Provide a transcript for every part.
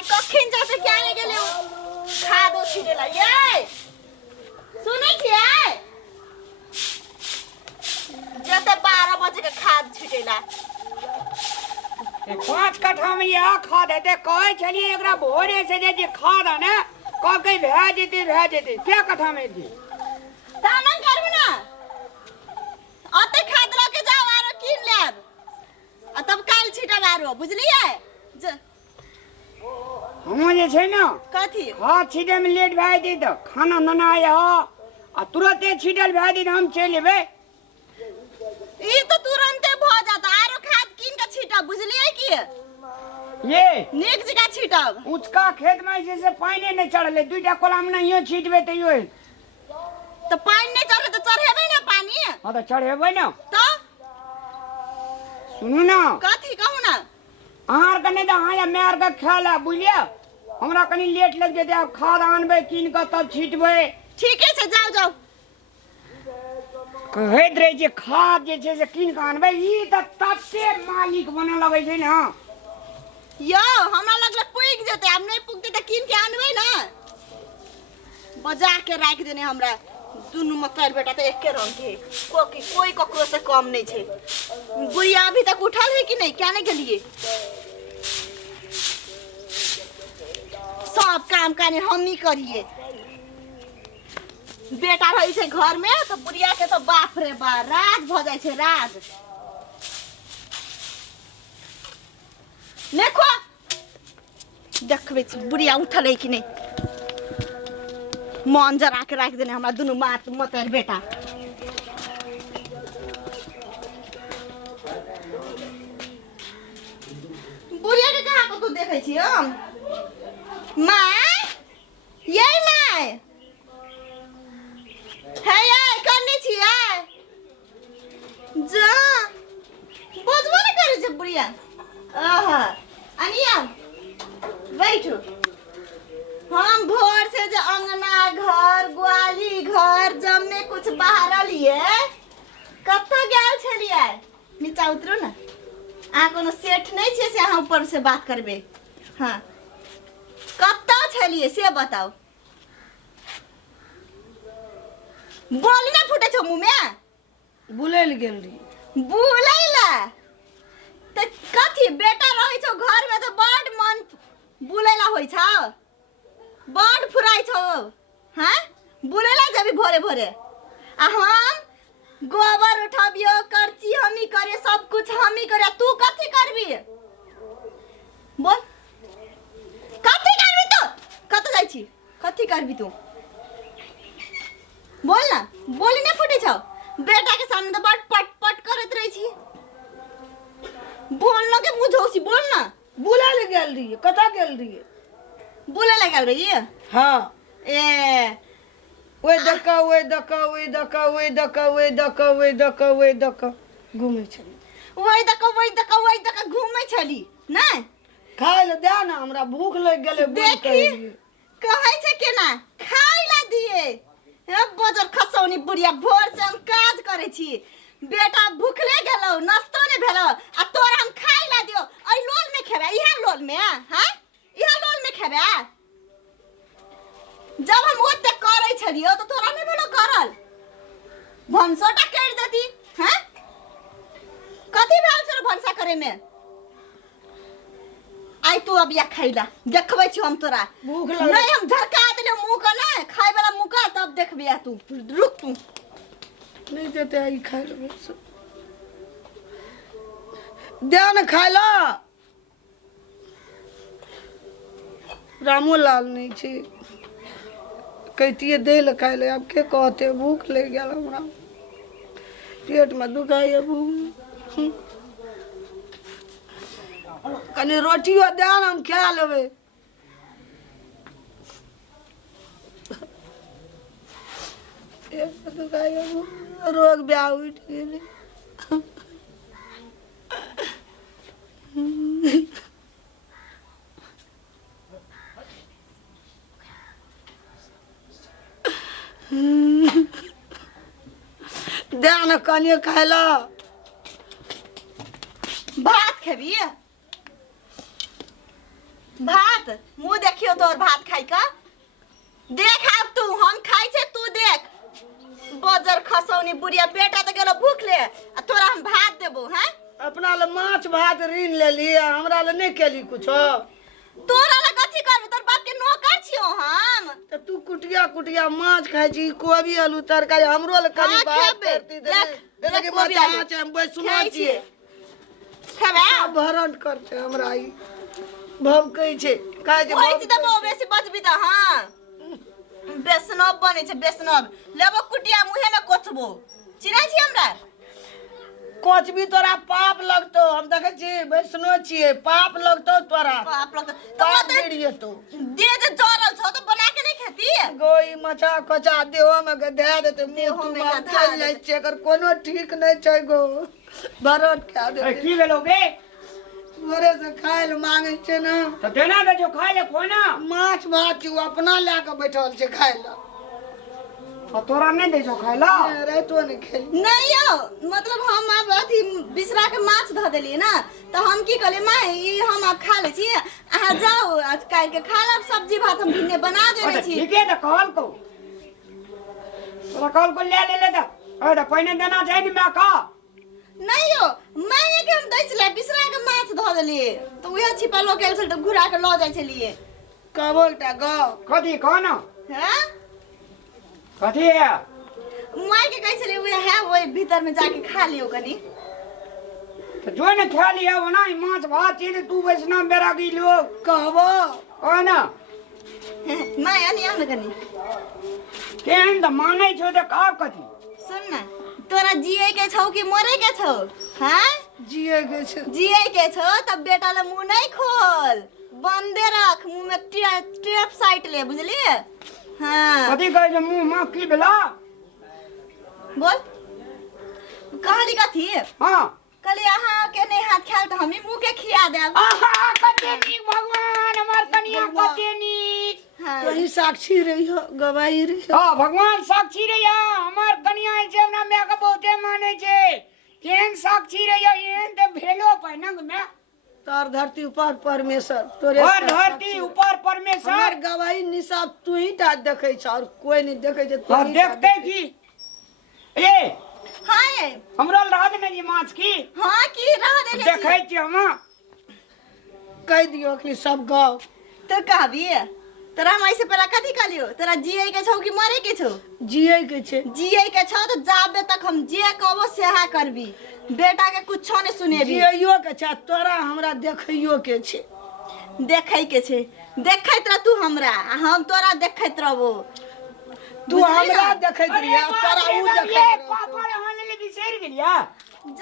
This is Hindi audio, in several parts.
आई कखिन जाते क्या नहीं गेले खा दो छिटेला ये सुनै छियै जते 12 बजे के खाद छिटेला 5 कट्ठा में यह खाद है कहे चलिए एकरा भोरे से जे खाद है ना कह भे जेते क्या कट्ठा में दी ताना करबू ना अते खाद लेके जाओ आरो किन लेब आ तब काल छिटब आरो बुझलिए हम जे छै ना कथी खाद छीटे में लेट भए दी तो खाना नना आया आ तुरंते छीटल भए दी हम चल लेबे ई तो तुरंते भ जाता आरो खाद किन के छिटब बुझलिए की ये नीक जगह छिटब उचका खेत में जैसे पानी नहीं चढ़ले दुईटा कोला में नहीं छीटबे त यो तो पानी नहीं चढ़े तो चढ़ेबे ना पानी हां तो चढ़ेबे ना तो सुनू ना कथी कहू ना आहार कने द हां या मेर का खेला बुझलिए हमरा कनी लेट लग जेते अब खाद आनबे किन के तब छीटबे ठीक है जाओ जाओ कहैत रहे जे खाद जे छै से किन के आनबे ई त तते मालिक बने लगे छै ना यो हमरा लगले पुग जेते अब नहीं पुगते त किन के आनबे ना बजा के राख देने हमरा दुनु मकर बेटा तो एके रंग के कोई ककरो से कम नहीं छे बुढ़िया अभी तक उठल है कि नहीं क्या नहीं गेलिए सब काम काने हम ही करिए बेटा रही छे घर में तो बुढ़िया के तो बाप रे बा राज भ जाय छे राज देखो देखबे बुढ़िया उठल है कि नहीं मन जरा के राख देने हमरा दुनु मात मतर बेटा बुढ़िया के कहां को तू देखे छी हम माय ये माय है ये करनी छी है जा बोझबो न करे छ बुढ़िया आहा अनिया बैठो हम भोर से जो अंगना घर ग्वाली घर जम्मे कुछ बाहर लिए कत गेल छलिए नीचा उतरो ना आ कोनो सेठ नहीं छे से अहाँ ऊपर से बात करबे हां कत छलिए से बताओ बोली ना फुटे छो मुंह में बुलैल गेल री बुलैला त कथी बेटा रहै छौ घर में तो बड मन बुलैला होई छौ बड फुराई छौ हां बुलेला जबी भोरे भोरे आ हम गोबर उठाबियो करची हमी करे सब कुछ हमी करे तू कथि करबी बोल कथि करबी तू कत जाई छी कथि करबी तू बोल ना बोली ना फुटे छौ बेटा के सामने तो बड पट करत रही छी बोल ना के मुझौसी बोल ना बुलै ले गेल री कता गेल री बुले लगल रही हां ए ओए दका घुमै छली ओए दका घुमै छली ना खाय ले दे ना हमरा भूख लग गेले देखी कहै छै केना खाय ला दिए हे बजर खसौनी बुढ़िया भोर से हम काज करे छी बेटा भूखले गेलो नाश्तो ने भेलो आ तोरा हम खाय ला दियो ओइ लोल में खेबे इहा लोल में हां इहा लोल में खेबे जब हम ओते करे छलियो तो तोरा नहीं भेलो करल भंसोटा कर देती हैं कथि भेल छल भंसा करे में आई तू अब या खैला देखबै छी हम तोरा भूख लग नहीं हम झरका देले मुंह का ना खाय वाला मुंह का तब देखबिया तू रुक तू नहीं देते आई खाय ले दे ना खायला रामलाल नहीं छे कहतिए दे ले खाय ले अब के कहते भूख लग गेल हमरा पेट में दुखाय भूख कनी रोटियो दे ना हम खा लेबे पेट में दुखाय रोग ब्याह उठ गेले दे ना कनी खायला भात खेबी भात भात मुंह देखियो तोर भात खाई का देख अब तू हम खाई छे तू देख बजर खसौनी बुढ़िया बेटा तो गेलो भूख ले आ तोरा हम भात देबो हैं अपना ले माछ भात ऋण ले ली हमरा ले नहीं केली कुछो तोरा ले कथी करबे तोर बाप के नौकर छियो हम तो तू कुटिया माछ खाई छी कोबी आलू तरकारी हमरो ले कनी भात करती दे देख के मजा आ छै हम बस सुना छी खेबे भरण करते हमरा ई भव कहै छै काहे जे ओइ त बेसी बचबी त हां बेसनब बने छै बेसनब लेबो कुटिया मुहे में कोचबो चिन्है छी हमरा कोचबी तोरा पाप लगतो हम देखे छी वैष्णो छिए पाप लगतो तोरा पाप लगतो तो गिरिए तो दे जे जरल छ तो बना के नहीं खेती गोई मछा कोचा देहो में के दे देते मुंह में चल जाय छै एकर कोनो ठीक नहीं छै गो भरोट के दे की भेलो गे मोरे से खाय ल मांगे छै ना तो देना दे जो खाय ले कोना माछ भात तू अपना ले के बैठल छै खाय ल और तोरा नहीं दे जो खाय ला रातो नहीं खेली नहीं यो मतलब हम अब अथी बिसरा के माछ ध देलिए ना तो हम की कहले माय ई हम अब खा ले छी अहाँ जाओ आज काल के खा लब सब्जी भात हम भिन्ने बना देने छी ठीक है तो कहल को तोरा कहल को ले दा अरे पहिने देना चाहिए नि मैं का नहीं यो मैं के हम दै छले बिसरा के माछ ध देलिए तो उहे छिपा लो गेल छल तो घुरा के ल जाय छलिए कबोलटा गो कथी कहना हैं कथी है माय के कह छलिए उहे है ओइ भीतर में जाके खा लियो कनी तो जो ने खा लिया वो ना माछ भात चीज तू वैष्णव मेरा की लो कहबो कहना माय अनि आउन कनी केहन त मानै छौ त का कथी सुन ना तोरा जिए के छौ कि मरे के छौ हैं जिए के छै जिए के छौ तब बेटा ले मुंह नहीं खोल बंदे रख मुंह में टेप साइट ले बुझलिए हां कथी कहै छै मुंह में की भेला बोल कहली कथी हां कहली अहाँ के नहीं हाथ खाल तो हम ही मुंह के खिया देब आहा कते नीक भगवान हमार कन्या कते नीक हां तो ही साक्षी रही हो गवाही रही हो हां भगवान साक्षी रे या हमार कन्या है जे ना मैं के बहुते माने छे केहन साक्षी रे या एहन ते भेलो पहिनंग में तार धरती ऊपर परमेश्वर तोरे और धरती ऊपर परमेश्वर हमार गवाही निसाब तू ही टा देखै छ और कोई नहीं देखै छै तू और ही टा देखते की ए हां हमरा राज ने जी माछ की हां की रह देले देखै छी हम कह दियो कि सब गाँव तो कहबी तोरा हम ऐसे पहला कथी कहलियो तोरा जिए के छौ कि मरे के छौ जिए के छै जिए के छौ तो जाबे तक हम जे कहबो सेहा करबी बेटा के कुछो ने सुनेबी जियो के छै तोरा हमरा देखैयो के छै देखै के छै देखैत रह तू हमरा आ हम तोरा देखैत रहबो तू हमरा देखैत रहिया तोरा उ देखैत पापड़ हां ले बिसैर गेलिया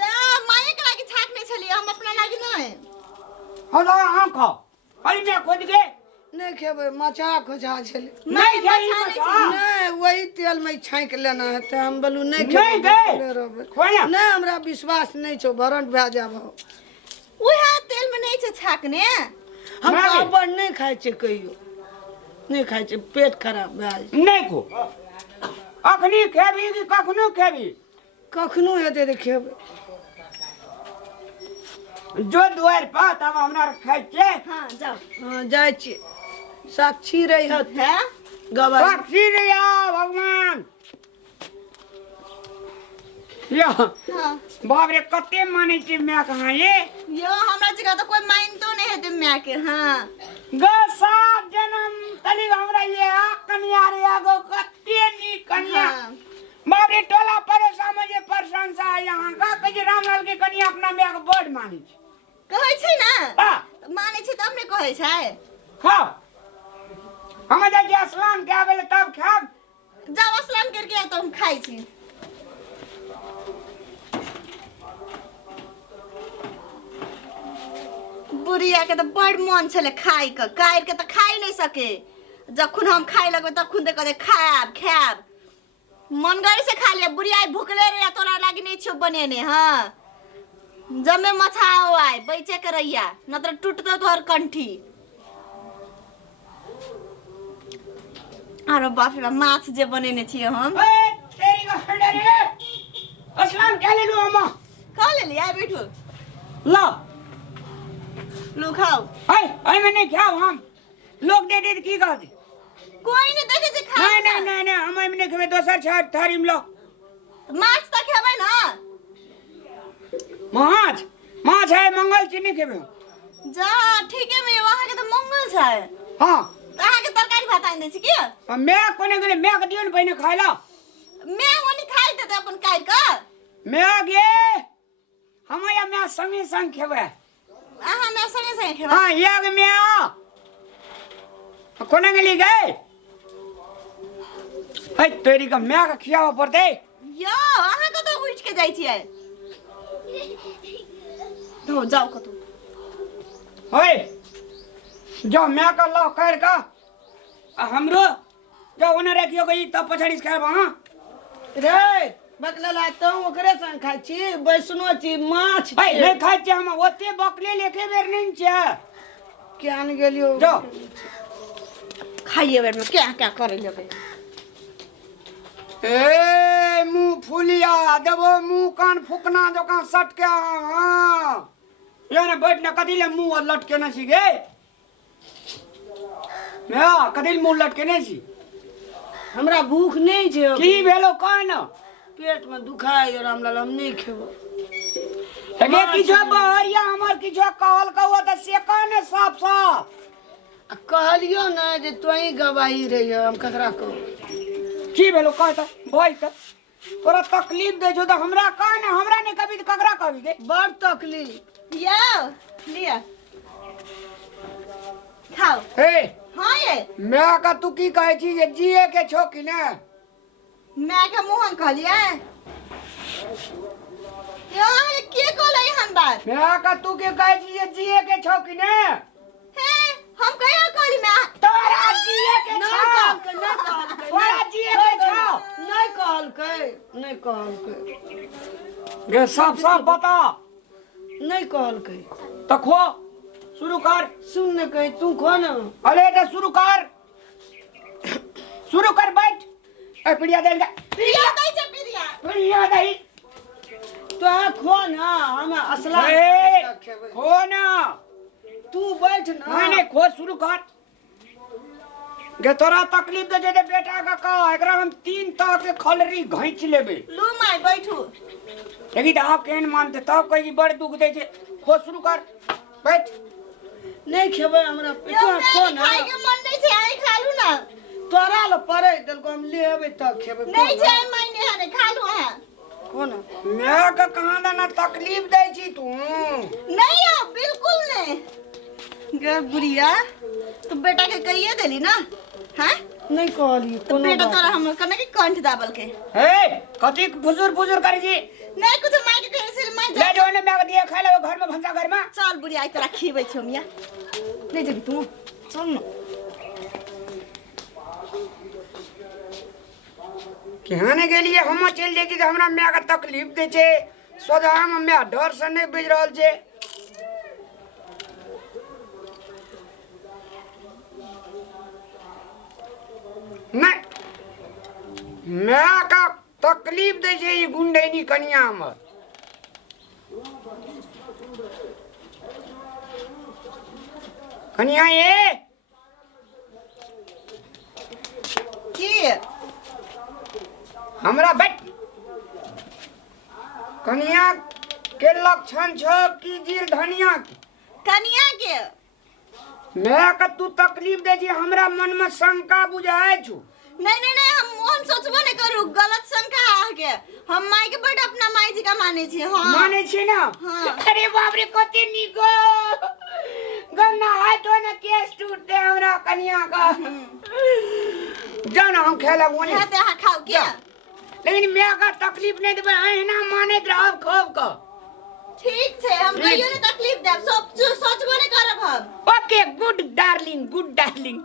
जा माये के लागी छाक नहीं छलिए हम अपना लागी नहीं होला हां खा अरे मैं खोद के नहीं खेबै मचा खोजा छले नहीं खाई खाई मछा नहीं वही तेल में छांक लेना है तो हम बोलू नहीं नहीं खेबै खोया नहीं हमरा विश्वास नहीं छौ भरन भए जाबो उहा तेल में नहीं छै छाकने हम मारे। पापड़ नहीं खाइ छै कहियो नहीं खाइ छै पेट खराब भए जाइ छै नहीं खो अखनी खेबी कि कखनो खेबी कखनो हेतै तऽ खेबै जो द्वार पा तब हमरा खाइ छै हां जाओ हाँ जाइ छी साक्षी रही हत है गवाही साक्षी रे या भगवान या हां बाप रे कते माने छी मैं कहां ये यो हमरा जगह तो कोई मानतो नहीं है मैं के हां ग सात जन्म तली हमरा ये कन्या रे आगो कते नी कन्या हाँ। बाप रे टोला परेशान मुझे प्रशंसा है यहाँ का कहे रामलाल के कन्या अपना मैं के बड़ मानी छी कहै छै ना हां माने छै तब ने कहै छै खाओ हम जाके स्नान के आबे तब खाब जाओ स्नान करके तो हम खाइ छी बुढ़िया के तो बड़ मन छले खाई के काट के तो खाई नहीं सके जखन हम खाई लगबे तखन ते कहते खाब खाब मन गरी से खा लिया बुढ़िया भूखले रे तोरा लागी नहीं छो बनेने हां जमे मछाओ आए बैचे के रहिया न तो टूटतो तोहर कंठी अरे बाप रे माछ जे बनेने छिए हम ए तेरी का हंडा रे स्नान के ले लो अम्मा खा ले लिया बैठो ला लो खाओ आई आई मैंने खाओ हम लोग दे दे की कहते कोई नहीं देखे जे खा नहीं नहीं नहीं नहीं हम एमने खेबे दोसर छ थारी में लो माछ त खेबै न माछ माछ है मंगल चीनी खेबे जा ठीक है मैं वहां के तो मंगल छै हां अहाँ के तरकारी भात आइन दै छी की मैं कोने गेले मैं के दियो न पहिने खाइ ला मैं ओनी खाइ दे अपन काट के मैं गे हम या मैं संगे संग खेबे अहाँ मैं संगे संगे खेबै हां या गे मैं कोने गेली गए है तेरी का मैं का खियावा पड़ते यो अहाँ कतौ उठ के जाइ छियै तो जाओ कतौ होय जो मैं का ला कर का हमरो जो ओने रखियो गई तब पछाड़ी से खाब हां रे बकला तो ओकरे संग खाइ छी बैसनो छी माछ भाई नहीं खाइ छी हम ओते बकले लेके बेर नहीं छ क्या न गेलियो जो खाइए बेर में क्या क्या करे लेबै ए मुंह फुलिया देबो मुंह कान फुकना जका सट के हां याने बैठ न कदी ले मुंह लटके न छी गे मैं कदी मुंह लटके न छी हमरा भूख नहीं छै की भेलो कह न पेट में दुखाय रामलाल हम नहीं खेबो एगे किछो बहरिया हमर किछो कहल कहू त से कह न साफ साफ कहलियो ना जे तोही गवाही रही हम ककरा कहू की भेलो कह त भाई त तोरा तकलीफ दे जो त हमरा कह न हमरा ने कभी ककरा कहबी गे बड़ तकलीफ यो लिया खाओ हे हां ये मैं का तू की कहै छी जे जिए के छो कि ने मैं के मोहन कहलिए यो के कहलै हन बात मैं का तू के कहै छी जे जिए के छो कि ने हे हम कहिया कहली मैं तोरा जिए के नहीं छो कहलकै तोरा जिए के छो नहीं कहलकै गे साफ साफ बता नहीं कहलकै त खो शुरू कर सुन न कहीं तू खो ना अरे त शुरू कर बैठ ए पिड़िया दे प्रिया दै छै प्रिया पिड़िया दे तो खो ना हम असला ए खेबै खो ना तू बैठ ना नहीं खो शुरू कर गे तोरा तकलीफ दे जे बेटा का एकरा हम 3 ता के खलरी घैंच लेबे लू माय बैठू लेकिन त आप केन मानते तब कही बड़ दुख दे छे खो शुरू कर बैठ नहीं खेबै हमरा यो पेटवा खो ना खाइ के मन नहीं छै आई खालू ना तोरा ल पड़ै देल को हम लेबै त खेबै नहीं छै मायने हने खालू हां खो ना मैं का कहां ना तकलीफ दे छी तू नहीं हो बिल्कुल नहीं गे बुढ़िया तू बेटा के कहिए देली ना हैं नहीं कहली तो बेटा तोरा हम कने के कंठ दाबल के हे कथि फुजुर फुजुर करी जी नहीं कुछ माय के कहे से माय ले जो ने मैं दिए खा ले घर में भंसा घर में चल बुढ़िया आई तोरा खीबै छौ मिया ले जेबी तू चल न केहने गेलिए हम चल जेती त हमरा मैं का तकलीफ दे छे सोजा हम मैं डर से नहीं बेच रहल छे नहीं मैं का तकलीफ दे छे ये गुंडेनी कन्या हमर कन्या ये की हमरा बैठ कन्या के लक्षण छ की जीर धनिया कन्या के मैं का तू तकलीफ दे छी हमरा मन में शंका बुझाए छु नहीं नहीं नहीं हम मोहन सोचबो नहीं करू गलत शंका आ के हम माय के बड़ अपना माय जी का माने छी हां माने छी ना हाँ। अरे बाप रे कते निको गन्ना है तो ना केस टूटते हमरा कन्या का जाना हम खेला वने हां ते खाओ के लेकिन मैं का तकलीफ नहीं देबे है ना माने रहब खूब का ठीक छे हम कहियो ने तकलीफ देब सब सोचबो नहीं करब हम ओके गुड डार्लिंग